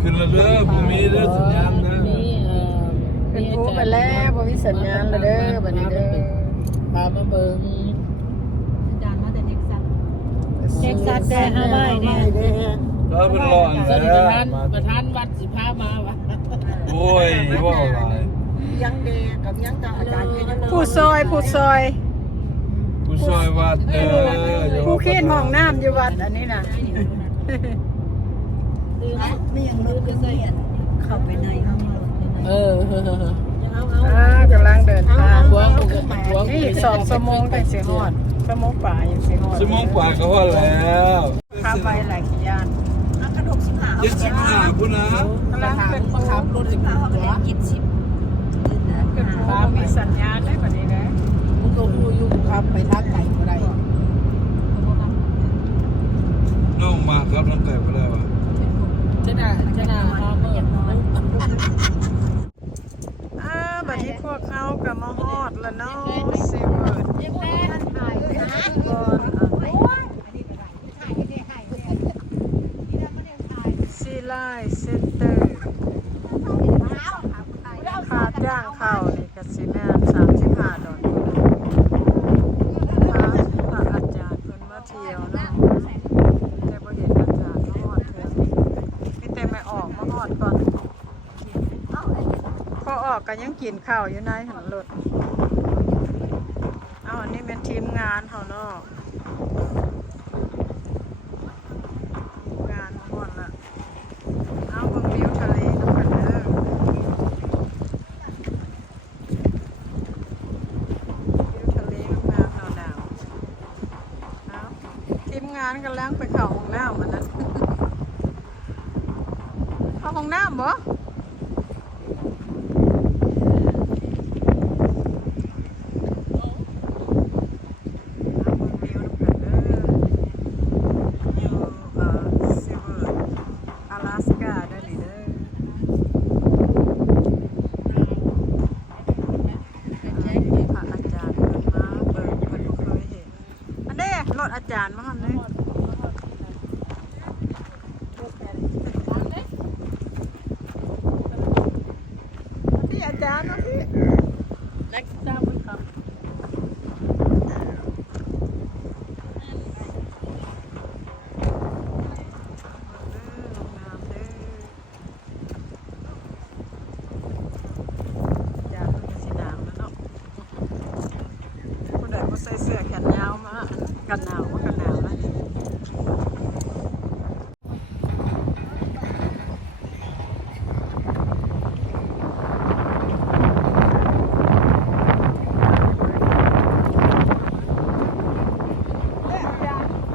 ขึ้นแล้วเด้อบ่มีเด้อสัญญาณนะขึ้นภูไปแล้วบ่มีสัญญาณเลยเด้อบัดนี้เด้อพามาเบิ่ง อาจารย์มาแต่เท็กซัสแต่ฮาวายเนี่ย ก็เป็นร้อน สวัสดี แล้ว ประธานวัดสิพามาวะ โอ้ยว่าหลาย ยังเดกับยังกับอาจารย์ยัง ผู้ซอยผู้ซอย ผู้ช่วยวัดเด้อ ผู้ขี้ห้องน้ำอยู่วัดอันนี้น่ะ ไม่ยังรู้จะใส่เข้าไปในห้อง กำลังเดินทาง หัว นี่อีก2 ชั่วโมงถึงสิฮอดชั่วโมงป่ายังสิฮอด ชั่วโมงกว่าก็พอแล้ว ขับไปหลายกี่ย่าน กระดก15 75พุ่นนะ กำลังขึ้นภู ขับรถสิบห้า เขาเป็น20 ขึ้นภูมีสัญญาณได้บัดนี้เด้อ มึงก็รู้อยู่ขับไปทางไก่ก็ได้ น้องมาครับน้องไก่บ่ได้ว่ะ ชนะฮาร์เมอร์ บัดนี้พวกเขาก็มาฮอดแล้วเนาะสิเบิดซีไลเซ็นเตอร์ค่าจ้างเข้านี่ก็สิแม่น35 ดอลพาอาจารย์เพิ่นมาเที่ยวเนาะแต่บ่เห็นอาจารย์มาฮอดเทื่อมีแต่ไม่ออกมาฮอดก่อนพอออกก็ยังกินข้าวอยู่ในหันรถอันนี้เป็นทีมงานเขาเนาะงานหมดละเอาเบิ่งวิวทะเลน้ำกันเด้อวิวทะเลงามๆหนาวๆเอาทีมงานกำลังไปเข้าห้องน้ำมันนะเข้าห้องน้ำบ่รถอาจารย์มาหันเลยพี่อาจารย์นะพี่เล็กจ้ามันครับใส่เสื้อแขนยาวมากันหนาวมากันหนาวนะ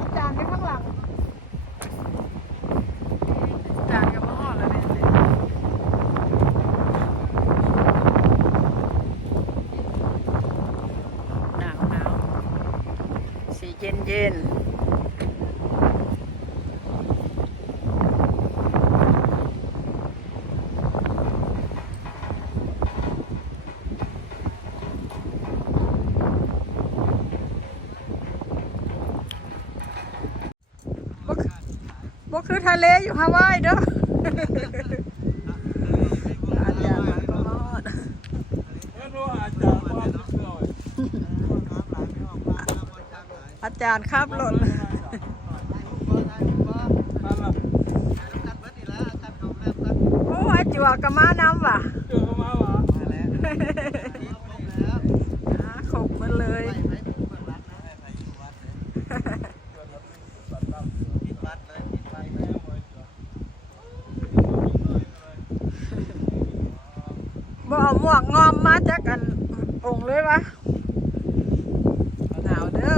อาจารย์ไปข้างหลังอาจารย์กับพ่อแล้วเนี่ยหนาวสีเย็นบ่คือทะเลอยู่ฮาวายเด้ออาจารย์ก็มอดอาจารย์ครับรถโอ้อาจัวกะมานำว่ะขบมาเลยบ่เอาหมวกงอมมาจากกันองค์เลยวะหนาวเด้อ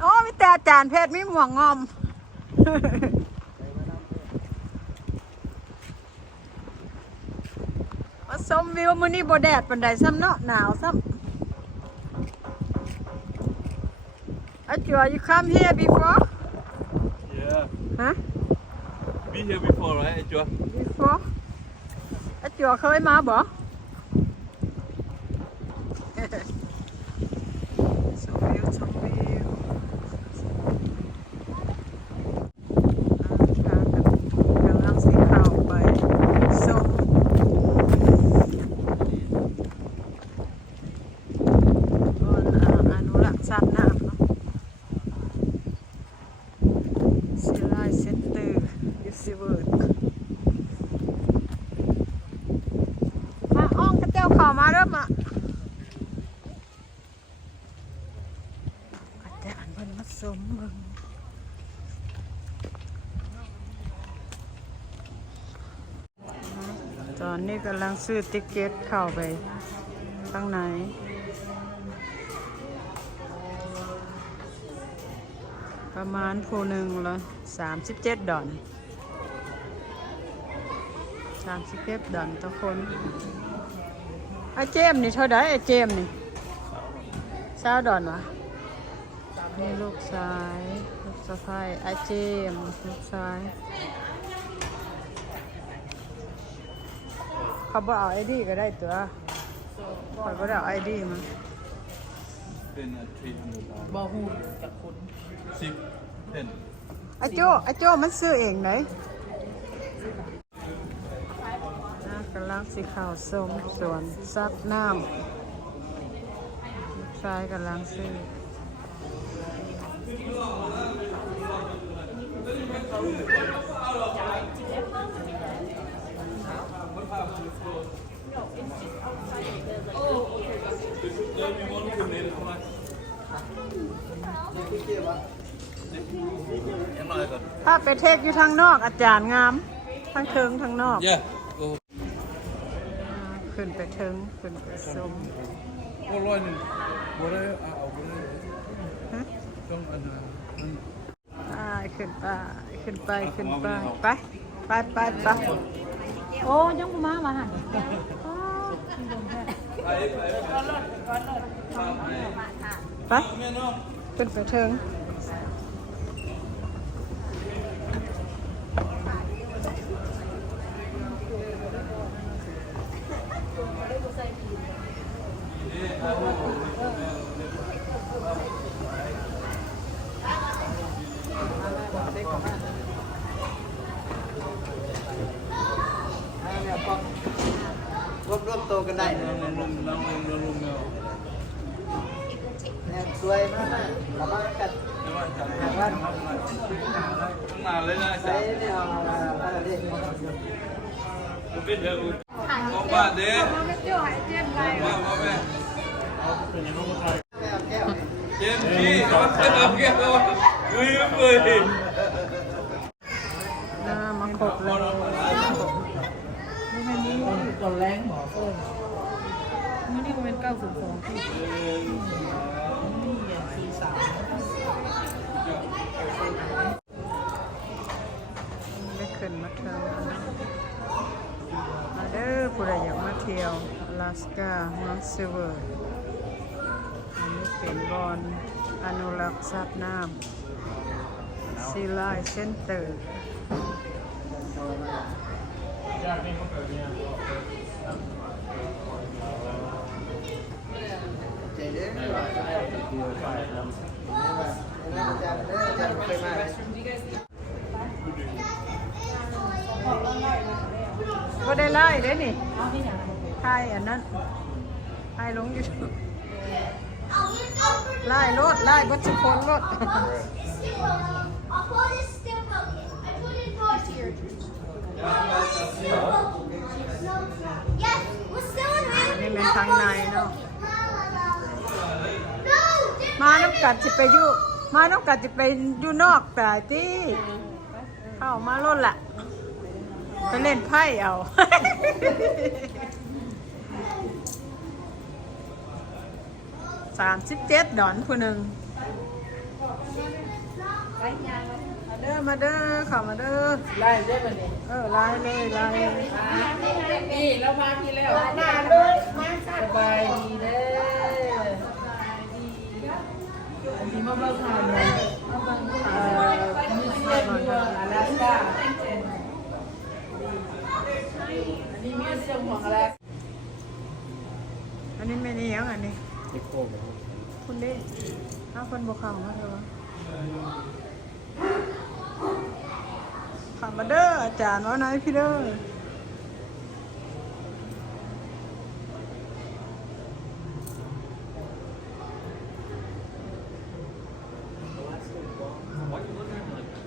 โอ้มีแต่อาจารย์เพชรมีหมวกงอมมาชมวิวมื้อนี้บ่แดดปานใดซ้ำเนาะหนาวซ้ำyou come here before? Yeah. Huh? Be here before, right, Chua? Before? อาจัวเคยมาบ่ชมวิว อ่ะอาจารย์เพิ่นมาสมเบิ่งตอนนี้กำลังซื้อติ๊กเก็ตเข้าไปข้างในประมาณผู้หนึ่งละ37 ดอล37 ดอลต่อคนไอ้เจมนี่เท่าไดไอ้เจมนี่20 ดอลวะนี่ลูกชายลูกสะใภ้ไอ้เจมลูกชายเขาบอกเอาไอดีก็ได้ตัวเขาก็ได้เอาไอดีมา เป็นอาทิตย์ บ่ฮู้จักคน 10เป็น ไอโจ้มันซื้อเองไหนกำลังสีขาวส้มสวนซับน้ำลูกชายกำลังซื้อถ้าไปเทคอยู่ทางนอกอาจารย์งามทั้งเทิงทางนอก Yeah ขึ้นไปเทิงขึ้นไปส้ม โอ้ร้อยหนึ่งบ่ได้เอาบ่ได้ต้องอันนั้น ขึ้นไปโอ้ยังกูมาว่ะหั่น ไปขึ้นไปเทิงรวบตัวกันได้ นั่งลงแล้ว สวยมากระวังกัน แต่ว่าจับข้างหน้าเลยนะ ใส่เนี่ยเอาดิ กูเป็นเด้อกูของบ้านเด้มาแม่ แก้ว เจมพี่เอาแก้วลืมเลย มาครบแล้ว ตอนแรงหมอเพิ่ม มื้อนี้บ่แม่น902พี่ ได้ขึ้นมาเที่ยวมาเด้อผู้ใดอยากมาเที่ยวอลาสกามาซิเวอร์อันนี้เป็นบอนอนุรักษ์สัตว์น้ำซีไลเซ็นเตอร์ ใจเด้อจะเคยมา ก็ได้ไล่ได้นี่ไทยอันนั้นไทยลงยูทูบไล่รถไล่บัตรคนรถ I'll put it still focus. I put it towards here. Yes, we're still in นี่เป็นทางในเนาะ No, มาน้ำกัดจะไปอยู่มาน้ำกัดจะไปอยู่นอกแต่ที่เข้ามารถละไปเล่นไพ่เอา 37 ดอนผู้หนึ่งมาเด้อเข้ามาเด้อ ไล่ได้ป่ะเนี่ย ไล่เลยไล่ นี่เรามาที่แล้วหน้าเลยสบายดีเด้อที่มาเบิ่งข่าวเนี่ยมีเสียงอยู่อลาสก้าอันนี้มีเสียงของอะไร อันนี้ไม่นี่ยังอันนี้คุณเด้ถ้าคนบวกข่าวมาเถอะขับมาเด้ออาจารย์ว่าไหนพี่เด้อ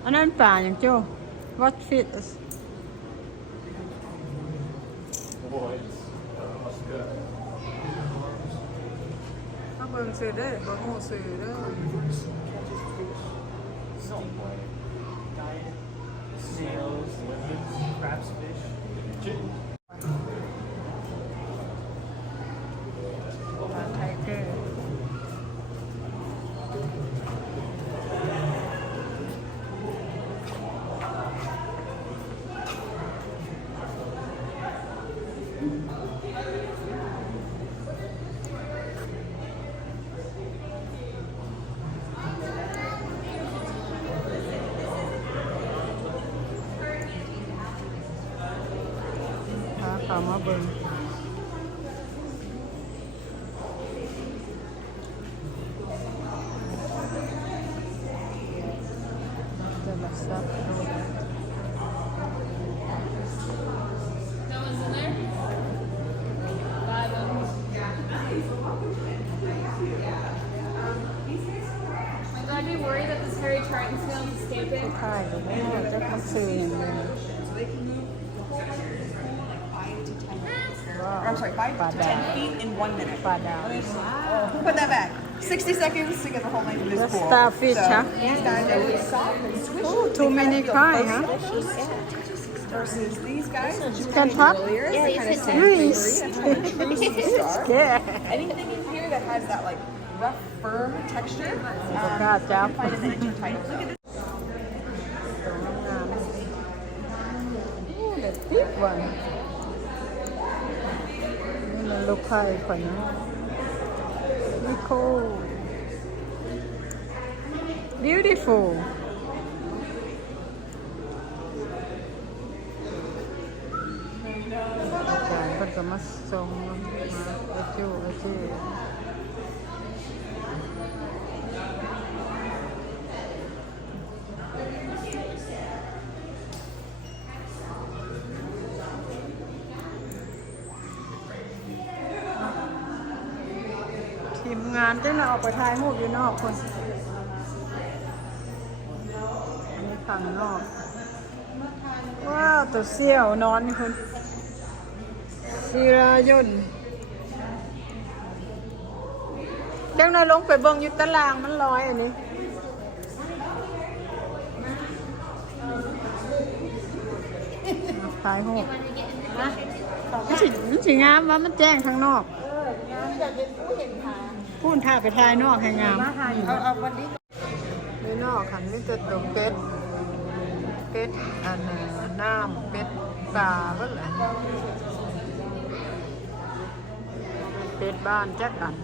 อันนั้นป่าอย่างโจ้ what fit is บิ่งซื้อเด้อบ่ฮู้ซื้อเด้อ Snails, lizards, crabs, fish. ปลาไทเกอร์พาเขามาเบิ่งจะมาซับดู I'd be worried that this hairy tartan snail is escaping. ถ่ายเลยว่าจะมาซื้ออย่างไรว้าว I'm sorry, 5 ปลา to ดาว 10 feet in 1 minute. ปลาดาว Put that back. 60 seconds to get the whole length of this The pool. starfish, huh? These guys are really soft and squishy. Oh, too many cry, huh? Versus these guys, that you Can had pop? earlier, they're kind of Please. sand papery. That's kind of true superstar. Yeah. Anything in here that has that like rough, firm texture, God, you can find in the intertidal. Look at this. Oh, the big one. Look high for now. Look cool. Beautiful. จานเพิ่นก็มาส่งมาไอ้จู้ไอ้จี้ทีมงานเจ้าหน้าออกไปถ่ายรูปอยู่นอกคนอันนี้ฝั่งนอก ว้าวตัวเสี่ยวนอนนี่คุณศิรายนต์เจ้าหน้าลงไปเบิ่งอยู่ตารางมันลอยอันนี้ถ่ายรูปมันสิงามว่ามันแจ้งข้างนอกพูดถ่ายไปถ่ายนอกให้งามในนอกค่ะนี่จะตัวเป็ดอันน้ำเป็ดปลาเบิ่งเลยเป็ดบ้านจักอัน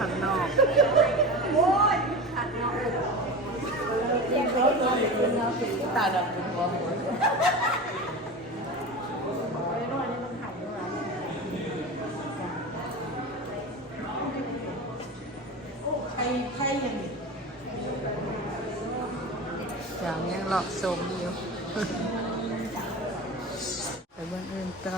ข้างนอกอย่างยังหลอกสมอยู่ ไปเบิ่งอื่นต่อ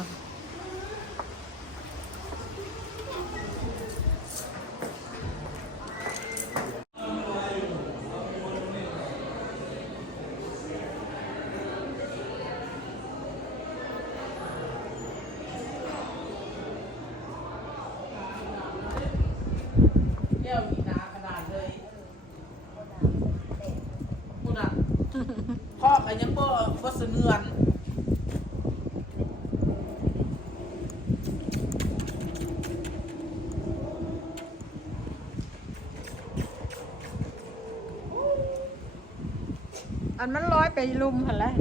พ่อกันยังบ่เสนือน อันมันร้อยไปลุมหันแล้ว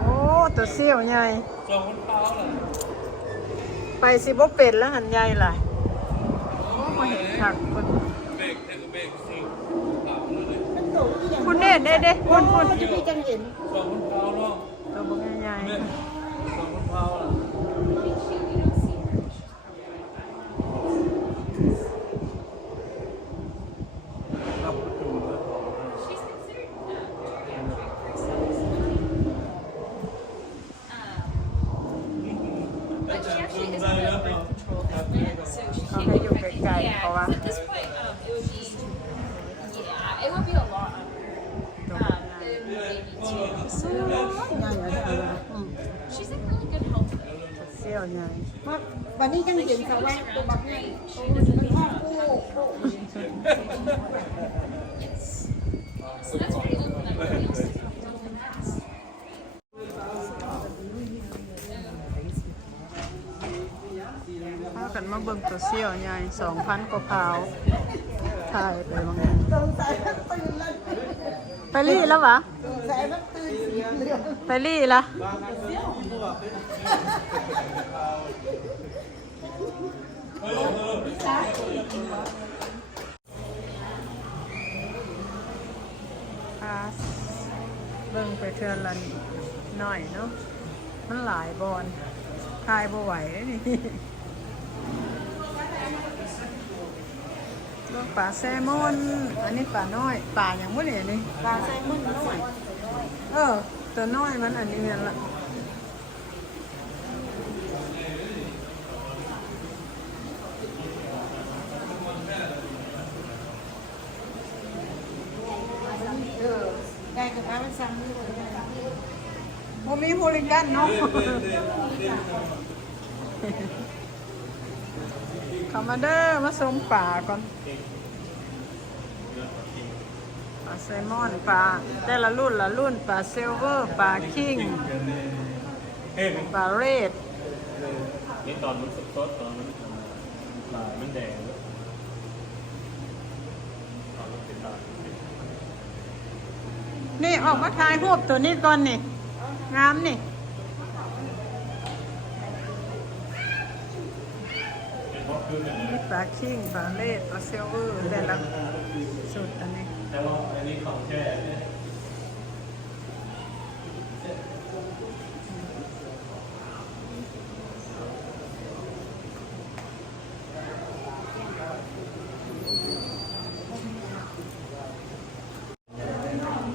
โอ้ตัวเสี่ยวใหญ่ สองคนเปล่าเลย ไปสิบ่เป็นแล้วหันใหญ่หลายโอ้มาเห็นคักคน เบรกเทคเบรกซิงเปล่าเลย คุณเด้เด้คุณ สองคนเปล่าเนาะ ตัวบ่ใหญ่ เนี่ยสองคนเปล่าล่ะรับประตูแล้วพอ ใหญ่อะไรอ่ะ She's in really good health. เซี่ยวใหญ่ วันนี้ยังเห็นเขาไว้ตัวบักนี่มันห้องคู่ So that's pretty open. Everybody else is double the mass. พากันมาเบิ่งตัวเซี่ยวใหญ่ 2,000 กว่าพาวถ่ายไปบางทีไปรี่แล้ววะไปรี่ละเบิ่งไปเทือนละหน่อยเนาะมันหลายบอลทายบ่ไหวนี่เรื่องปลาแซลมอนอันนี้ปลาน้อยปลาอย่างบ่เนี่ยนี่ปลาแซลมอนน้อยตัวน้อยมันอันนี้นั่นละได้กับเขาสั่งนี่เลย บ่มีบริการเนาะเข้ามาเด้อมาชมป่าก่อนปลาแซลมอนปลาแต่ละรุ่นละรุ่นปลาซิลเวอร์ปลาคิงปลาเรด นี่ตอนมันสดๆตอนมันลายมันแดงแล้วตอนมันเป็นลาย นี่ออกมาถ่ายรูปตัวนี้ก่อนนี่งามนี่นี่ปลาคิงปลาเรดปลาซิลเวอร์แต่ละสุดอันนี้ แต่ว่าอันนี้ของแท้เนี่ย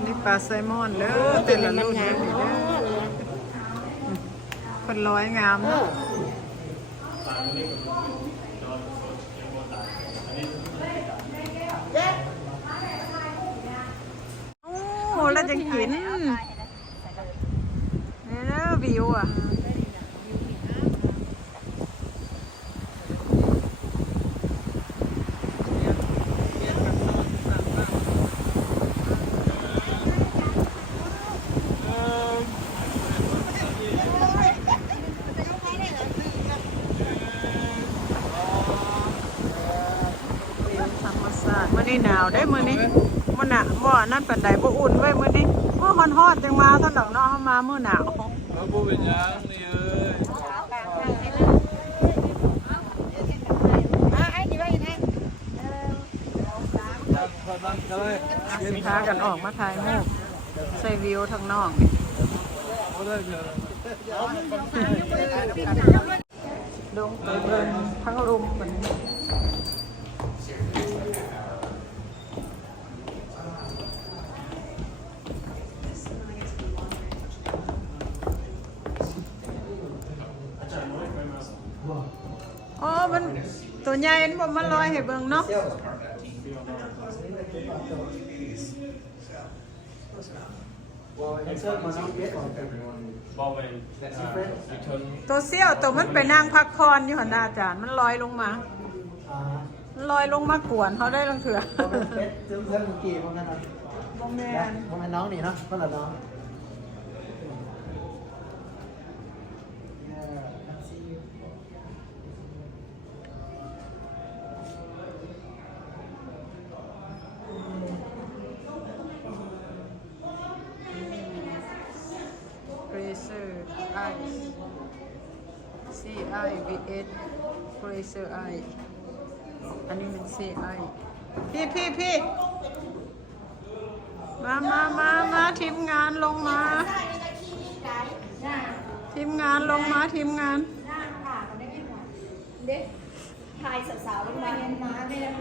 นี่ปลาแซลมอนเด้อแต่ละรุ่นเด้อนี่เด้อคนร้อยงามเนาะโอ้แล้วจังกินนี่เด้อวิวอ่ะมื้อนี้หนาวได้มื้อนี้มื้อหนาวบ่นั่นปานใดบ่อุ่นไว้มื้อนี้มื้อฮ้อนๆจังมาซั่นดอกเนาะเฮามามื้อหนาว แล้วบ่เป็นหยังนี่เอ้ยนั่งกันเลย พากันออกมาถ่ายรูปใส่วิวทางนอก บ่ได้เจอ ลงไปเบิ่งทั้งลมมันอ๋อมันตัวใหญ่มันบ่มาลอยให้เบิ่งเนาะ บอกไปreturn ตัวเซี่ยวตัวมันไปนั่งพักผ่อนอยู่หั่นน่ะอาจารย์มันลอยลงมามันลอยลงมากวนเขาได้ลังเถื่อ เพื่อนเมื่อกี้พวกนั้นนะ บ่แม่น พวกนั้นน้องนี่เนาะเพื่อนละน้อง เกรเซอร์ไอ CIVS เกรเซอร์ไออันนี้มัน CI พี่มาทีมงานลงมาทีมงานลงมาทีมงาน เด็กทายสาวๆลงมามาได้แล้ว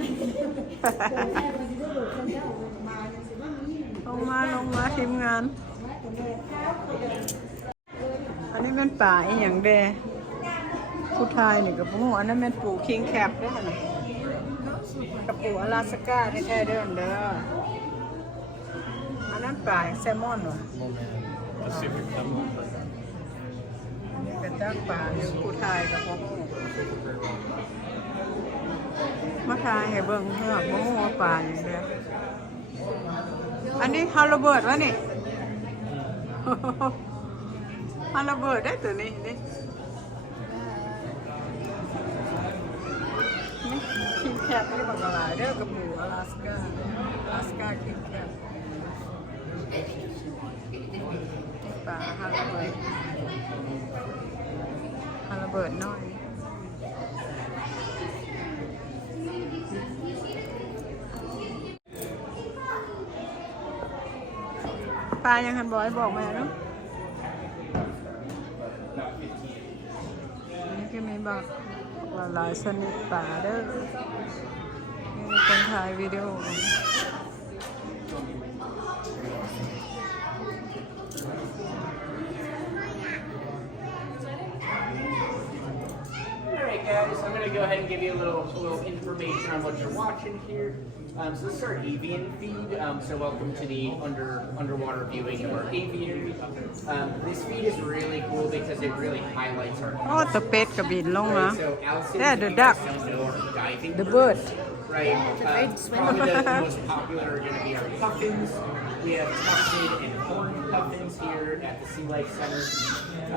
ลงมาทีมงาน อันนี้เป็นป่าอีหยังแดผู้ทายนี่กับพวกอันนั้นเป็นปู่คิงแคปด้วยนะกับปู่อลาสก้าแท้ๆเด้ออันนั้น ปลาแซลมอนวะ โมเมนต์ Pacific Salmon นี่เป็นจักปลาอยู่ผู้ไทยกับพ่อมาทายให้เบิ่งเฮือกบ่ฮู้ว่าปลาอย่างเดียวอันนี้ฮาระเบิดวะนี่ ฮาระเบิดได้ตัวนี้นี่คิงแคทนี่บักหลายเด้อกับหมูอลาสก้าคิงแคทปลาฮาระเบิดน้อยปลายังหันบอยบอกมาเนาะนี่ก็มีบอกว่าหลายชนิดปลาเด้อมีคนถ่ายวิดีโอ Alright guys, I'm going to go ahead and give you a little information on what you're watching here. So this is our avian feed, so welcome to the underwater viewing of our aviary. This feed is really cool because it really highlights our โอ้ตะเป็ดกับบินลงนะ Right, so Allison, Yeah, if the you guys duck. don't know, are diving The bird. Right, probably the most popular are going to be our puffins. We have tufted and horned puffins here at the Sea Life Center,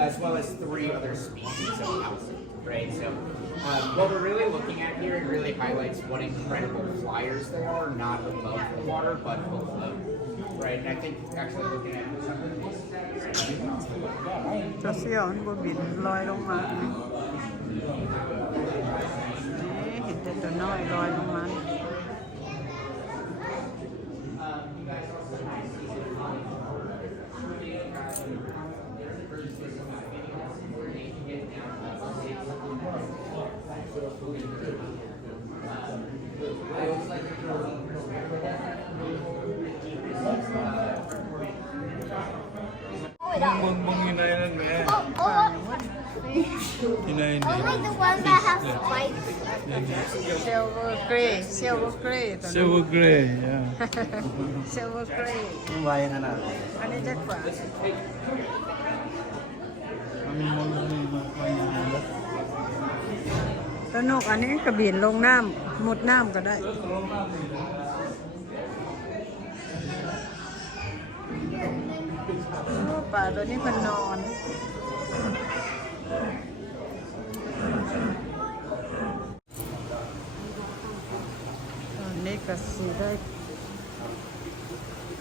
as well as 3 other species of Allison. Right, so what we're really looking at here, it really highlights what incredible flyers they are, not above the water, but below. Right, and I think actually looking at some of these. ตัวเสี่ยวมันบ่บินลอยลงมานี่เห็นแต่ตัวน้อยลอยลงมา มึงอยู่ในนั่นแหละ อยู่ในนี่ Only the one that has spikes. เซลเวอร์เกรย์ตัว ซิลเวอร์เกรย์ เซลเวอร์เกรย์ ไวขนาด อันนี้จักป่า มันมาไวขนาดนั้น ตัวนกอันนี้กระบินลงน้ำมุดน้ำก็ได้ปลาตัวนี้มันนอนตอนนี้ก็สีได้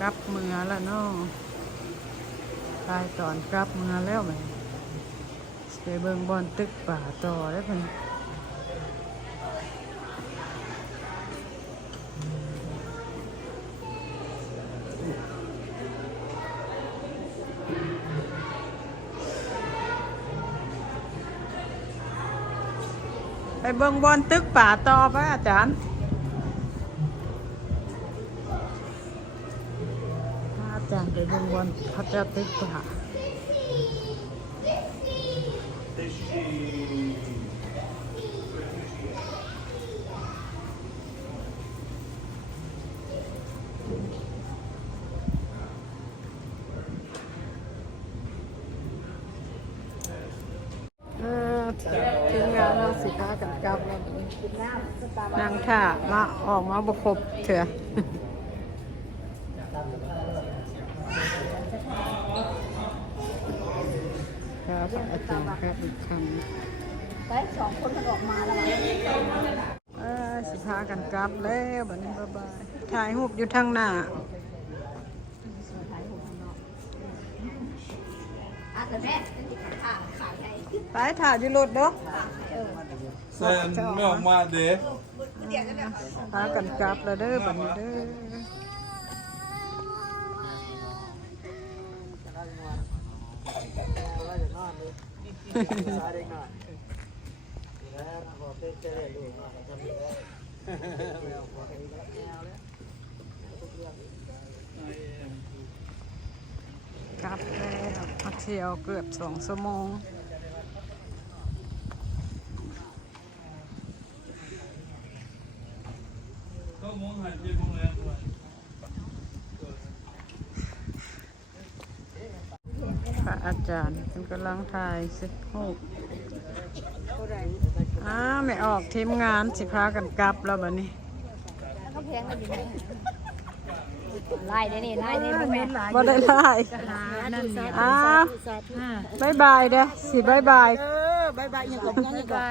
กลับเมือแล้วเนาะตายตอนกลับเมือแล้วไหมไปเบิ่งบอลตึกป่าต่อได้วเพิ่นไปเบิ่งบอลตึกป่าต่อไปอาจารย์อาจารย์ไปเบิ่งบอลเขาจะตึกป่าทีมงานเราสิค้ากันกลับแล้วนางท่ามาออกมาบกครบเถอะครับอาจารย์ครับอีกคำได้2 คนมันออกมาแล้วสิพากันกลับแล้วบัดนี้บ๊ายบายถ่ายรูปอยู่ทางหน้าไปถ่ายอยู่รถเด้อ แซนไม่ออกมาเด้ พากันกลับแล้วเด้อบัดนี้เด้อกลับแล้วมาเที่ยวเกือบ2 ชั่วโมง อาจารย์เป็นกำลังถ่ายสิฮูกไม่ออกทีมงานสิพากันกลับแล้วบัดนี้ เขาแพงกันอยู่ไหนไล่ได้นี่ไล่นี่บ่แม่น บ่ได้ไล่บายบายเด้อสิบายบาย บายบายยังกับยังกับ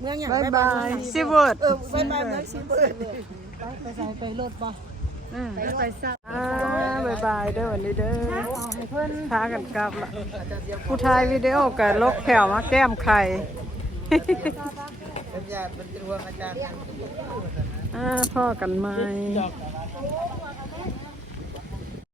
เมืองยัง บายบายสิเวิร์ด บายบายเมืองสิเปิด ไปใส่ไปรถป่ะไปซัก บายบายเด้อวันนี้เด้อพากันกลับละผู้ถ่ายวิดีโอกับลกแผ่วมาแก้มไข่ เป็นญาติเป็นรวมอาจารย์ พ่อกันไหม